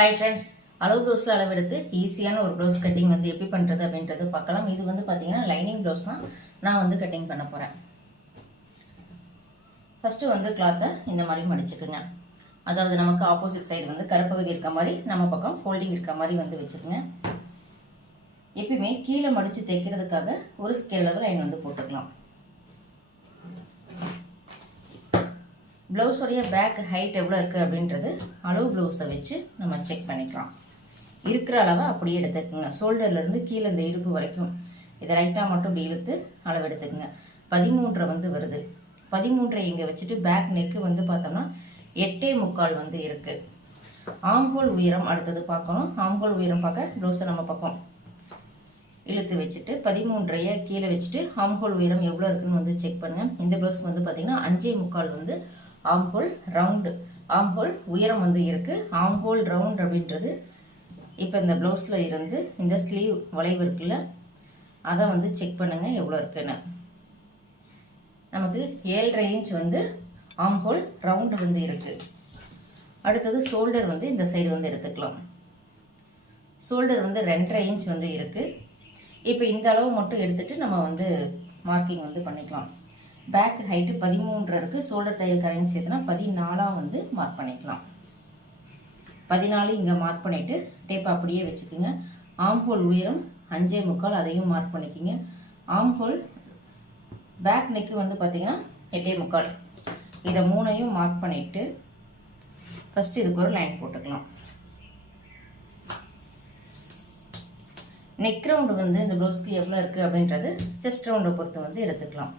Hi friends அளவு ப்ளவுஸில் அளவெடுத்து ஈஸியான ஒரு ப்ளவுஸ் கட்டிங் வந்து எப்படி பண்ணுறது அப்படின்றது பார்க்கலாம். இது வந்து பார்த்தீங்கன்னா லைனிங் ப்ளவுஸ் தான் நான் வந்து கட்டிங் பண்ண போகிறேன் ஃபஸ்ட்டு வந்து கிளாத்தை இந்த மாதிரி மடிச்சுக்குங்க. அதாவது நமக்கு ஆப்போசிட் சைடு வந்து கருப்பகுதி இருக்க மாதிரி நம்ம பக்கம் ஃபோல்டிங் இருக்க மாதிரி வந்து வச்சுக்கோங்க. எப்பயுமே கீழே மடித்து தைக்கிறதுக்காக ஒரு ஸ்கேல் அளவு லைன் வந்து போட்டுக்கலாம். ப்ளவுஸோடைய பேக் ஹைட் எவ்வளோ இருக்குது அப்படின்றது அளவு ப்ளவுஸை வச்சு நம்ம செக் பண்ணிக்கலாம். இருக்கிற அளவை அப்படியே எடுத்துக்கோங்க. ஷோல்டர்லேருந்து கீழே இந்த இடுப்பு வரைக்கும் இதை லைட்டாக மட்டும் இப்படி இழுத்து அளவு எடுத்துக்கோங்க. பதிமூன்றை வந்து வருது. பதிமூன்றை இங்கே வச்சுட்டு பேக் நெக்கு வந்து பார்த்தோம்னா எட்டே முக்கால் வந்து இருக்குது ஆம்கோல் உயரம் அடுத்தது பார்க்கணும். ஆம்கோல் உயரம் பார்க்க ப்ளவுஸை நம்ம பக்கம் இழுத்து வச்சுட்டு பதிமூன்றைய கீழே வச்சுட்டு ஆம்ஹோல் உயரம் எவ்வளோ இருக்குன்னு வந்து செக் பண்ணுங்கள் இந்த ப்ளவுஸ்க்கு வந்து பார்த்தீங்கன்னா அஞ்சே முக்கால் வந்து ஆம்ஹோல் ரவுண்டு ஆம்ஹோல் உயரம் வந்து இருக்குது ஆம்ஹோல் ரவுண்ட் அப்படின்றது இப்போ இந்த ப்ளவுஸில் இருந்து இந்த ஸ்லீவ் வளைவு இருக்குல்ல அதை வந்து செக் பண்ணுங்கள் எவ்வளோ இருக்குன்னு. நமக்கு ஏழரை இன்ச் வந்து ஆம்ஹோல் ரவுண்டு வந்து இருக்குது அடுத்தது ஷோல்டர் வந்து இந்த சைடு வந்து எடுத்துக்கலாம். ஷோல்டர் வந்து ரெண்டரை இன்ச் வந்து இருக்குது இப்போ இந்த அளவு மட்டும் எடுத்துகிட்டு நம்ம வந்து மார்க்கிங் வந்து பண்ணிக்கலாம். பேக் ஹைட்டு பதிமூன்று இருக்குது ஷோல்டர் தையல் கரையும் சேர்த்துனா பதினாலாக வந்து மார்க் பண்ணிக்கலாம். பதினாலு இங்கே மார்க் பண்ணிவிட்டு டேப் அப்படியே வச்சுக்கோங்க. ஆம்ஹோல் உயரம் அஞ்சே முக்கால் அதையும் மார்க் பண்ணிக்கிங்க. ஆம்ஹோல் பேக் நெக்கு வந்து பார்த்திங்கன்னா எட்டே முக்கால். இதை மூணையும் மார்க் பண்ணிவிட்டு ஃபஸ்ட்டு இதுக்கு ஒரு லைன் போட்டுக்கலாம். நெக் ரவுண்டு வந்து இந்த ப்ளவுஸ்க்கு எவ்வளோ இருக்குது அப்படின்றது செஸ்ட் ரவுண்டை பொறுத்து வந்து எடுத்துக்கலாம்.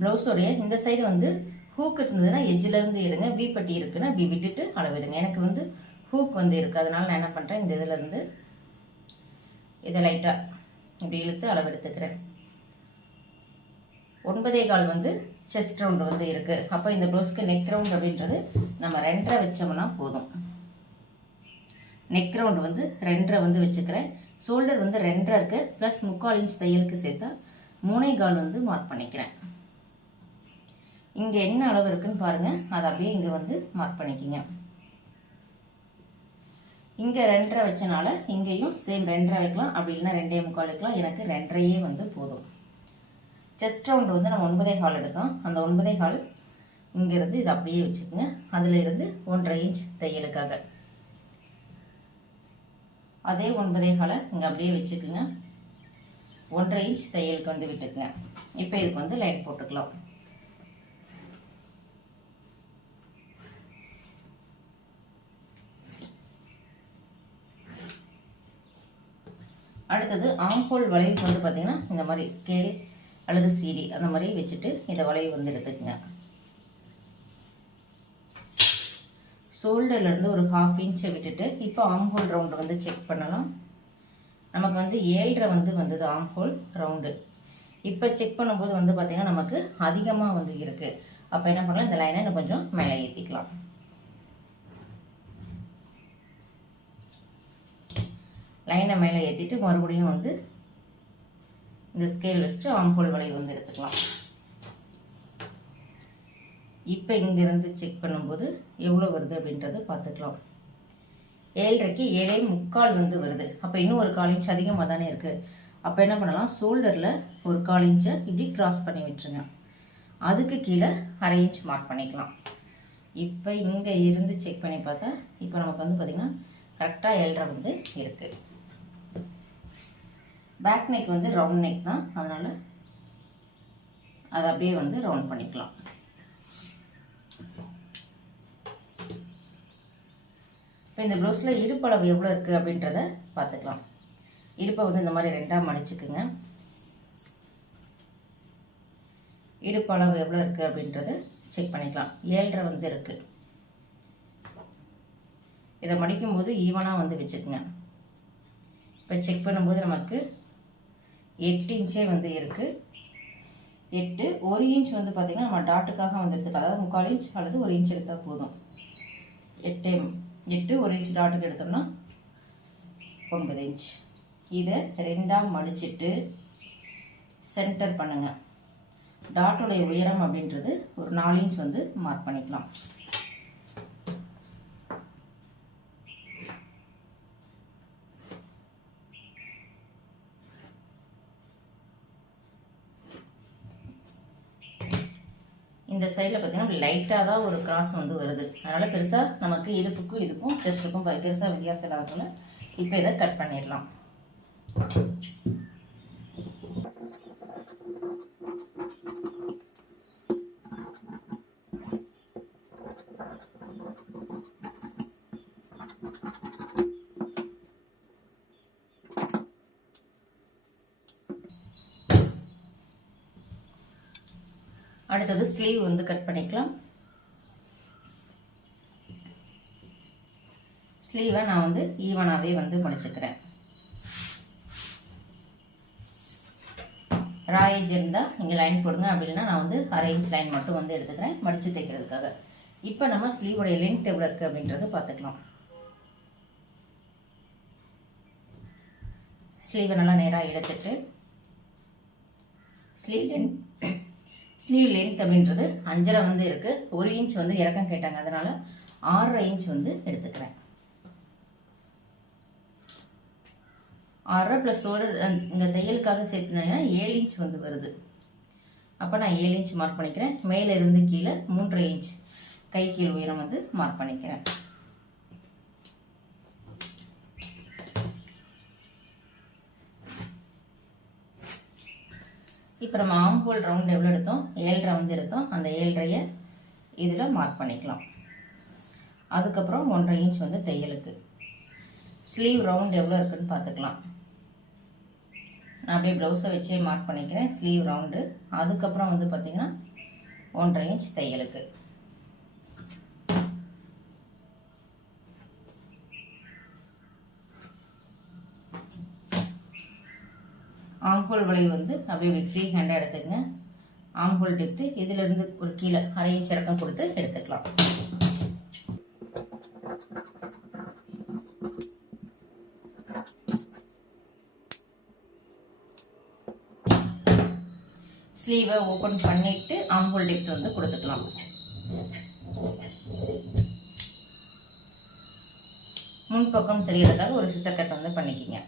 ப்ளவுஸோடைய இந்த சைடு வந்து ஹூக் இருந்ததுன்னா எஜ்ஜிலேருந்து எடுங்க. வி பட்டி இருக்குன்னா இப்படி விட்டுட்டு அளவிடுங்க எனக்கு வந்து ஹூக் வந்து இருக்குது அதனால் நான் என்ன பண்ணுறேன் இந்த இதிலேருந்து இதை லைட்டாக இப்படி இழுத்து அளவெடுத்துக்கிறேன் ஒன்பதே கால் வந்து செஸ்ட் ரவுண்டு வந்து இருக்குது அப்போ இந்த ப்ளவுஸ்க்கு நெக் ரவுண்ட் அப்படின்றது நம்ம ரெண்டரை வச்சோம்னா போதும். நெக் ரவுண்ட் வந்து ரெண்டரை வந்து வச்சுக்கிறேன். ஷோல்டர் வந்து ரெண்டரை இருக்குது ப்ளஸ் முக்கால் இன்ச் தையலுக்கு சேர்த்தா மூணே கால் வந்து மார்க் பண்ணிக்கிறேன். இங்கே என்ன அளவு இருக்குன்னு பாருங்கள் அதை அப்படியே இங்கே வந்து மார்க் பண்ணிக்கிங்க. இங்கே ரெண்டரை வச்சனால இங்கேயும் சேம் ரெண்டரை வைக்கலாம். அப்படி இல்லைன்னா ரெண்டே முக்கால் வைக்கலாம். எனக்கு ரெண்டரையே வந்து போதும். செஸ்ட் ரவுண்டு வந்து நம்ம ஒன்பதே கால் எடுத்தோம் அந்த ஒன்பதே கால் இங்கேருந்து இது அப்படியே வச்சுக்கோங்க. அதில் இருந்து ஒன்றரை இன்ச் தையலுக்காக. அதே ஒன்பதே காலை இங்கே அப்படியே வச்சுக்குங்க. ஒன்றரை இன்ச் தையலுக்கு வந்து விட்டுக்குங்க. இப்போ இதுக்கு வந்து லைன் போட்டுக்கலாம். அடுத்தது ஆம்போல் வளைவு வந்து பார்த்திங்கன்னா இந்த மாதிரி ஸ்கேல் அல்லது சிடி அந்த மாதிரி வச்சுட்டு இதை வளைவு வந்து எடுத்துக்கோங்க. ஷோல்டர்லேருந்து ஒரு ஹாஃப் இன்ச்சை விட்டுட்டு இப்போ ஆம்ஹோல் ரவுண்டு வந்து செக் பண்ணலாம். நமக்கு வந்து ஏழரை வந்து வந்தது ஆம்ஹோல் ரவுண்டு இப்போ செக் பண்ணும்போது வந்து பார்த்திங்கன்னா நமக்கு அதிகமாக வந்து இருக்குது அப்போ என்ன பண்ணலாம்? இந்த லைனை இன்னும் கொஞ்சம் மேலே ஏற்றிக்கலாம் லைனை மேலே ஏற்றிட்டு மறுபடியும் வந்து இந்த ஸ்கேல் வச்சுட்டு ஆம்போல் வளைவு வந்து எடுத்துக்கலாம். இப்போ இங்கேருந்து செக் பண்ணும்போது எவ்வளோ வருது அப்படின்றத பார்த்துக்கலாம். ஏழரைக்கு ஏழை முக்கால் வந்து வருது. அப்போ இன்னும் ஒரு கால் இன்ச் அதிகமாக தானே இருக்குது அப்போ என்ன பண்ணலாம்? ஷோல்டரில் ஒரு கால் இன்ச்சை இப்படி கிராஸ் பண்ணி விட்டுருங்க. அதுக்கு கீழே அரை இன்ச் மார்க் பண்ணிக்கலாம். இப்போ இங்கே இருந்து செக் பண்ணி பார்த்தா இப்போ நமக்கு வந்து பார்த்திங்கன்னா கரெக்டாக ஏழரை வந்து இருக்குது பேக் நெக் வந்து ரவுண்ட் நெக் தான். அதனால் அதை அப்படியே வந்து ரவுண்ட் பண்ணிக்கலாம். இப்போ இந்த ப்ளவுஸில் இடுப்பளவு எவ்வளோ இருக்குது அப்படின்றத பார்த்துக்கலாம். இடுப்பை வந்து இந்த மாதிரி ரெண்டாக மடிச்சுக்குங்க. இடுப்பளவு எவ்வளோ இருக்குது அப்படின்றத செக் பண்ணிக்கலாம். ஏழரை வந்து இருக்குது இதை மடிக்கும்போது ஈவனாக வந்து வச்சுக்குங்க. இப்போ செக் பண்ணும்போது நமக்கு எட்டு இன்ச்சே வந்து இருக்குது எட்டு ஒரு இன்ச் வந்து பார்த்திங்கன்னா நம்ம டாட்டுக்காக வந்து எடுத்துக்கலாம். அதாவது முக்கால் இன்ச் அல்லது ஒரு இன்ச் எடுத்தால் போதும். எட்டே எட்டு ஒரு இன்ச் டாட்டுக்கு எடுத்தோம்னா ஒன்பது இன்ச். இதை ரெண்டாக மடிச்சிட்டு சென்டர் பண்ணுங்கள் டாட்டோடைய உயரம் அப்படின்றது ஒரு நாலு இன்ச் வந்து மார்க் பண்ணிக்கலாம் இந்த சைடில் பார்த்தீங்கன்னா லைட்டாக தான் ஒரு கிராஸ் வந்து வருது. அதனால் பெருசாக நமக்கு இடுப்புக்கும் இதுக்கும் செஸ்ட்டுக்கும் பெருசாக வித்தியாசம் இல்லாததுனால இப்போ இதை கட் பண்ணிடலாம். ஸ்லீவ் வந்து கட் பண்ணிக்கலாம். ஸ்லீவை நான் வந்து ஈவனாகவே வந்து முடிச்சுக்கிறேன். ராயேஜ் இருந்தால் இங்கே லைன் போடுங்க. அப்படின்னா நான் வந்து அரை இன்ச் லைன் மட்டும் வந்து எடுத்துக்கிறேன் மடித்து தைக்கிறதுக்காக. இப்போ நம்ம ஸ்லீவோடைய லென்த் எவ்வளோ இருக்குது அப்படின்றத பார்த்துக்கலாம். ஸ்லீவை நல்லா நேராக எடுத்துட்டு ஸ்லீவ் லென்த் ஸ்லீவ் லென்த் அப்படின்றது அஞ்சரை வந்து இருக்குது ஒரு இன்ச் வந்து இறக்கம் கேட்டாங்க. அதனால் ஆறரை இன்ச் வந்து எடுத்துக்கிறேன். ஆறரை ப்ளஸ் ஒரு இங்கே தையலுக்காக சேர்த்துனீங்கன்னா ஏழு இன்ச் வந்து வருது. அப்போ நான் ஏழு இன்ச் மார்க் பண்ணிக்கிறேன். மேலே இருந்து கீழே மூன்றரை இன்ச் கை கீழ் உயரம் வந்து மார்க் பண்ணிக்கிறேன். இப்போ நம்ம ஆம்போல் ரவுண்ட் எவ்வளோ எடுத்தோம்? ஏழு ரவுண்டு எடுத்தோம். அந்த ஏழரையை இதில் மார்க் பண்ணிக்கலாம். அதுக்கப்புறம் ஒன்றரை இன்ச் வந்து தையலுக்கு. ஸ்லீவ் ரவுண்ட் எவ்வளோ இருக்குன்னு பார்த்துக்கலாம். நான் அப்படியே ப்ளவுஸை வச்சே மார்க் பண்ணிக்கிறேன். ஸ்லீவ் ரவுண்டு அதுக்கப்புறம் வந்து பார்த்திங்கன்னா ஒன்றரை இன்ச் தையலுக்கு. ஆம்ஹோல் வளைவு வந்து அப்படியே இப்படி ஃப்ரீ ஹேண்டாக எடுத்துக்கங்க. ஆம்ஹோல் டிப்த்து இதிலிருந்து ஒரு கீழே அரையும் சிறக்கம் கொடுத்து எடுத்துக்கலாம். ஸ்லீவை ஓப்பன் பண்ணிட்டு ஆம்ஹோல் டிப்த் வந்து கொடுத்துக்கலாம். முன்பக்கம் தெரியறதாக ஒரு சிசர் கட் வந்து பண்ணிக்கிங்க.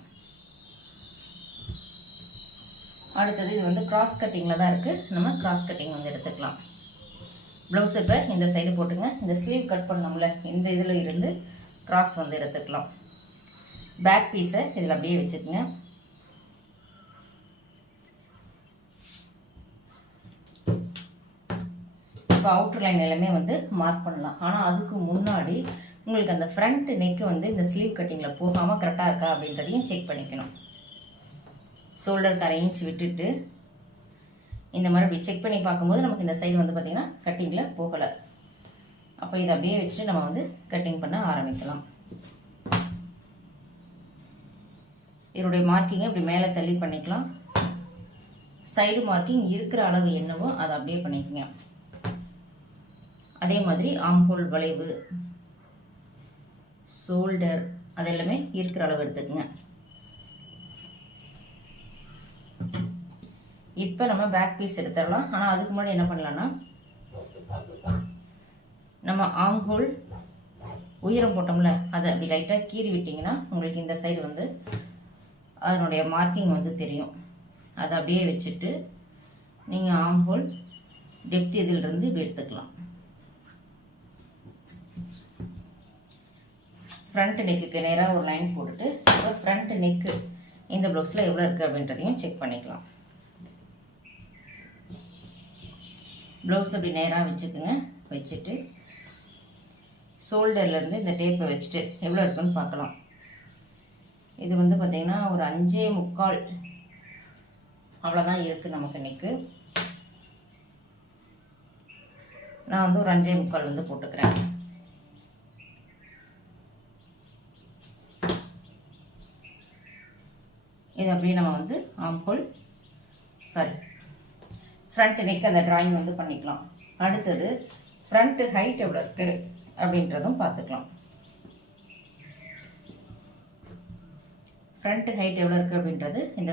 அடுத்தது இது வந்து கிராஸ் கட்டிங்கில் தான் இருக்குது நம்ம கிராஸ் கட்டிங் வந்து எடுத்துக்கலாம். ப்ளவுஸ் இப்போ இந்த சைடு போட்டுங்க. இந்த ஸ்லீவ் கட் பண்ணோம்ல இந்த இதில் இருந்து கிராஸ் வந்து எடுத்துக்கலாம். பேக் பீஸை இதில் அப்படியே வச்சுக்கோங்க. இப்போ அவுட்ரு லைன் எல்லாமே வந்து மார்க் பண்ணலாம். ஆனால் அதுக்கு முன்னாடி உங்களுக்கு அந்த ஃப்ரண்ட் நெக்கு வந்து இந்த ஸ்லீவ் கட்டிங்கில் போகாமல் கரெக்டாக இருக்கா அப்படின்றதையும் செக் பண்ணிக்கணும். ஷோல்டருக்கு அரை இன்ச் விட்டுட்டு இந்த மாதிரி அப்படி செக் பண்ணி பார்க்கும்போது நமக்கு இந்த சைடு வந்து பார்த்திங்கன்னா கட்டிங்கில் போகலை. அப்போ இதை அப்படியே வச்சுட்டு நம்ம வந்து கட்டிங் பண்ண ஆரம்பிக்கலாம். இதனுடைய மார்க்கிங்கை இப்படி மேலே தள்ளி பண்ணிக்கலாம். சைடு மார்க்கிங் இருக்கிற அளவு என்னவோ அதை அப்படியே பண்ணிக்கங்க. அதே மாதிரி ஆம்போல் வளைவு ஷோல்டர் அது எல்லாமே இருக்கிற அளவு எடுத்துக்கோங்க. இப்போ நம்ம பேக் பீஸ் எடுத்துடலாம். ஆனால் அதுக்கு முன்னாடி என்ன பண்ணலான்னா நம்ம ஆங்கோல் உயரம் போட்டோம்ல அதை அப்படி லைட்டாக கீறி விட்டிங்கன்னா உங்களுக்கு இந்த சைடு வந்து அதனுடைய மார்க்கிங் வந்து தெரியும். அதை அப்படியே வச்சுட்டு நீங்கள் ஆங்கோல் டெப்த் இதிலிருந்து இப்படி எடுத்துக்கலாம். ஃப்ரண்ட் நெக்குக்கு நேராக ஒரு லைன் போட்டுட்டு இப்போ ஃப்ரண்ட் நெக்கு இந்த ப்ளவுஸில் எவ்வளோ இருக்குது அப்படின்றதையும் செக் பண்ணிக்கலாம். ப்ளவுஸ் அப்படி நேராக வச்சுக்கோங்க. வச்சுட்டு ஷோல்டர்லேருந்து இந்த டேப்பை வச்சுட்டு எவ்வளோ இருக்குன்னு பார்க்கலாம். இது வந்து பார்த்திங்கன்னா ஒரு அஞ்சே முக்கால் அவ்வளோதான் இருக்குது நமக்கு இன்னைக்கு. நான் வந்து ஒரு அஞ்சே முக்கால் வந்து போட்டுக்கிறேன். இது அப்படியே நம்ம வந்து ஆம்ஹோல் சாரி ஃப்ரண்ட் நெக் அந்த ட்ராயிங் வந்து பண்ணிக்கலாம். அடுத்தது ஃப்ரண்ட்டு ஹைட் எவ்வளோ இருக்குது அப்படின்றதும் பார்த்துக்கலாம். ஃப்ரண்ட் ஹைட் எவ்வளோ இருக்குது அப்படின்றது இந்த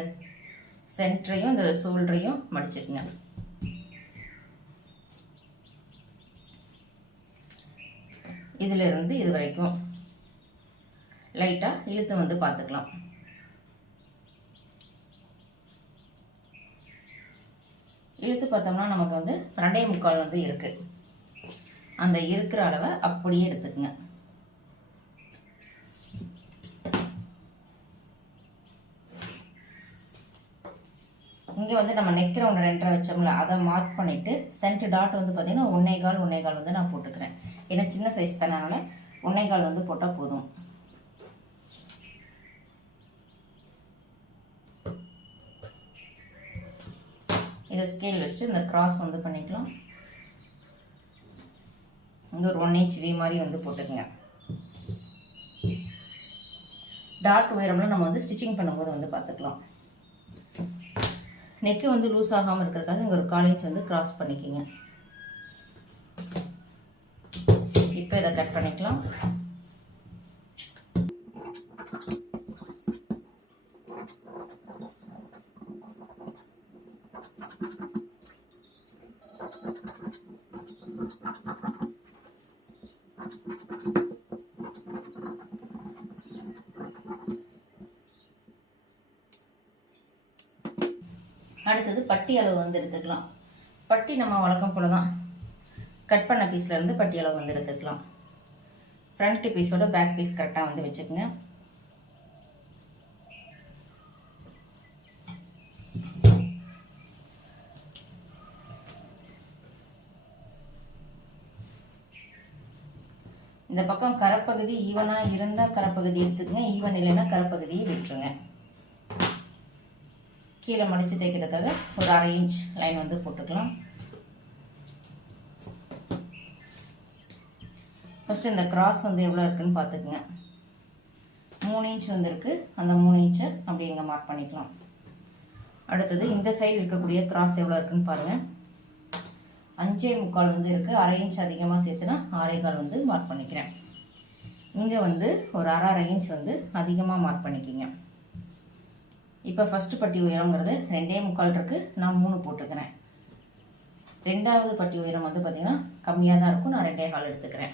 சென்டரையும் இந்த சோல்டரையும் மடிச்சுக்குங்க. இதிலிருந்து இது வரைக்கும். லைட்டாக இழுத்து வந்து பார்த்துக்கலாம். இழுத்து பார்த்தோம்னா நமக்கு வந்து ரெண்டே முக்கால் வந்து இருக்குது அந்த இருக்கிற அளவை அப்படியே எடுத்துக்கங்க. இங்கே வந்து நம்ம நெக் ரவுண்ட் ரெண்டரை வச்சோம்ல அதை மார்க் பண்ணிவிட்டு சென்டர் டாட் வந்து பார்த்திங்கன்னா ஒன்னே கால் ஒன்றே கால் வந்து நான் போட்டுக்கிறேன். ஏன்னா சின்ன சைஸ் தானே ஒன்னே கால் வந்து போட்டால் போதும். இதை ஸ்கேல் வச்சுட்டு இந்த கிராஸ் வந்து பண்ணிக்கலாம். இங்கே ஒரு ஒன் இன்ச் வி மாதிரி வந்து போட்டுக்கங்க. டாட் உயரம்லாம் நம்ம வந்து ஸ்டிச்சிங் பண்ணும்போது வந்து பார்த்துக்கலாம். நெக்கு வந்து லூஸ் ஆகாமல் இருக்கிறதுக்காக இங்கே ஒரு கால் இன்ச் வந்து கிராஸ் பண்ணிக்கோங்க. இப்போ இதை கட் பண்ணிக்கலாம். அடுத்தது பட்டி அளவு வந்து எடுத்துக்கலாம். பட்டி நம்ம வழக்கம் போல தான் கட் பண்ண பீஸ்ல இருந்து பட்டி அளவு வந்து எடுத்துக்கலாம். ஃப்ரண்ட் பீஸோட பேக் பீஸ் கரெக்டாக வந்து வச்சுக்கோங்க. இந்த பக்கம் கரப்பகுதி ஈவனாக இருந்தால் கரப்பகுதி எடுத்துக்கங்க. ஈவன் இல்லைன்னா கரப்பகுதியை விட்டுருங்க. கீழே மடித்து தைக்கிறதுக்காக ஒரு அரை இன்ச் லைன் வந்து போட்டுக்கலாம். ஃபஸ்ட்டு இந்த கிராஸ் வந்து எவ்வளோ இருக்குதுன்னு பார்த்துக்குங்க. மூணு இன்ச் வந்துருக்கு அந்த மூணு இன்ச்சை அப்படி இங்கே மார்க் பண்ணிக்கலாம். அடுத்தது இந்த சைடு இருக்கக்கூடிய கிராஸ் எவ்வளோ இருக்குன்னு பாருங்கள் அஞ்சே முக்கால் வந்து இருக்குது அரை இன்ச் அதிகமாக சேர்த்துனா ஆறே கால் வந்து மார்க் பண்ணிக்கிறேன். இங்கே வந்து ஒரு அரை அரை இன்ச் வந்து அதிகமாக மார்க் பண்ணிக்கிங்க. இப்போ ஃபஸ்ட்டு பட்டி உயரங்கிறது ரெண்டே முக்கால் இருக்குது நான் மூணு போட்டுக்கிறேன். ரெண்டாவது பட்டி உயரம் வந்து பார்த்திங்கன்னா கம்மியாக தான் இருக்கும். நான் ரெண்டே கால் எடுத்துக்கிறேன்.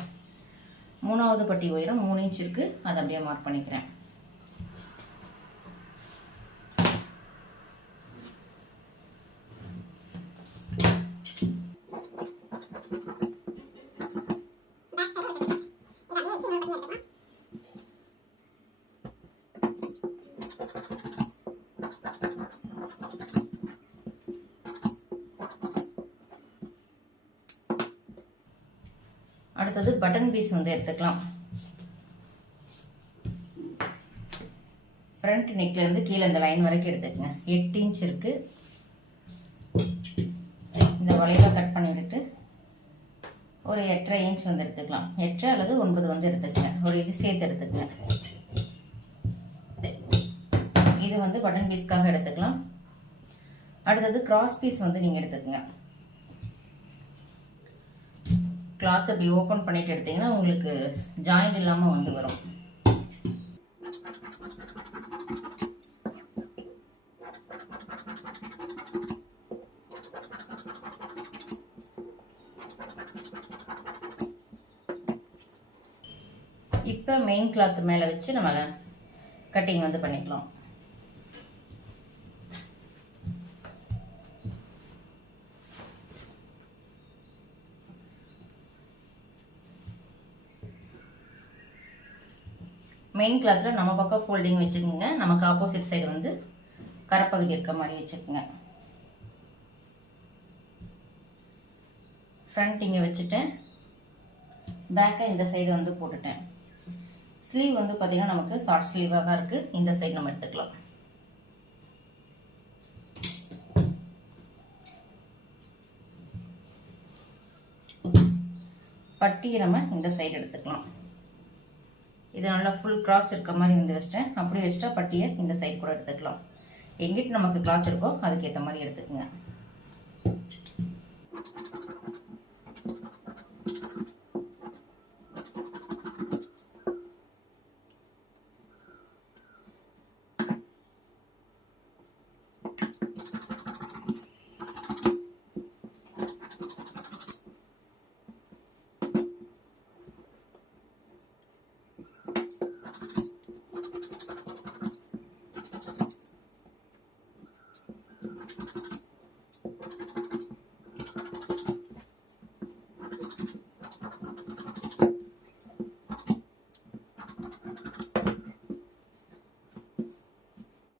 மூணாவது பட்டி உயரம் மூணு இன்ச் இருக்குது அதை அப்படியே மார்க் பண்ணிக்கிறேன். அடுத்தது பட்டன் பீஸ் வந்து எடுத்துக்கலாம். ஃப்ரண்ட் நெக்லேருந்து கீழே இந்த லைன் வரைக்கும் எடுத்துக்கங்க. எட்டு இன்ச் இருக்குது இந்த வளையல கட் பண்ணிக்கிட்டு ஒரு எட்டரை இன்ச் வந்து எடுத்துக்கலாம். எட்டு அல்லது ஒன்பது வந்து எடுத்துக்கங்க. ஒரு இது சேர்த்து எடுத்துக்கங்க. இது வந்து பட்டன் பீஸ்க்காக எடுத்துக்கலாம். அடுத்தது கிராஸ் பீஸ் வந்து நீங்கள் எடுத்துக்கங்க. கிளாத் அப்படி ஓப்பன் பண்ணிட்டு எடுத்தீங்கன்னா உங்களுக்கு ஜாயிண்ட் இல்லாமல் வந்து வரும். இப்போ மெயின் கிளாத் மேலே வச்சு நம்ம கட்டிங் வந்து பண்ணிக்கலாம். மெயின் கிளாத்தில் நம்ம பக்கம் ஃபோல்டிங் வச்சுக்கோங்க. நமக்கு ஆப்போசிட் சைடு வந்து கரப்பகுதி இருக்க மாதிரி வச்சுக்கோங்க. ஃப்ரண்ட் இங்கே வச்சுட்டேன். பேக்கை இந்த சைடு வந்து போட்டுட்டேன். ஸ்லீவ் வந்து பார்த்திங்கன்னா நமக்கு ஷார்ட் ஸ்லீவாக தான் இருக்குது இந்த சைடு நம்ம எடுத்துக்கலாம். பட்டியை நம்ம இந்த சைடு எடுத்துக்கலாம். இது நல்லா ஃபுல் கிராஸ் இருக்க மாதிரி வந்து வச்சிட்டேன். அப்படி வச்சுட்டா பட்டியை இந்த சைட் கூட எடுத்துக்கலாம். எங்கிட்டு நமக்கு கிளாத் இருக்கோ அதுக்கேற்ற மாதிரி எடுத்துக்கோங்க.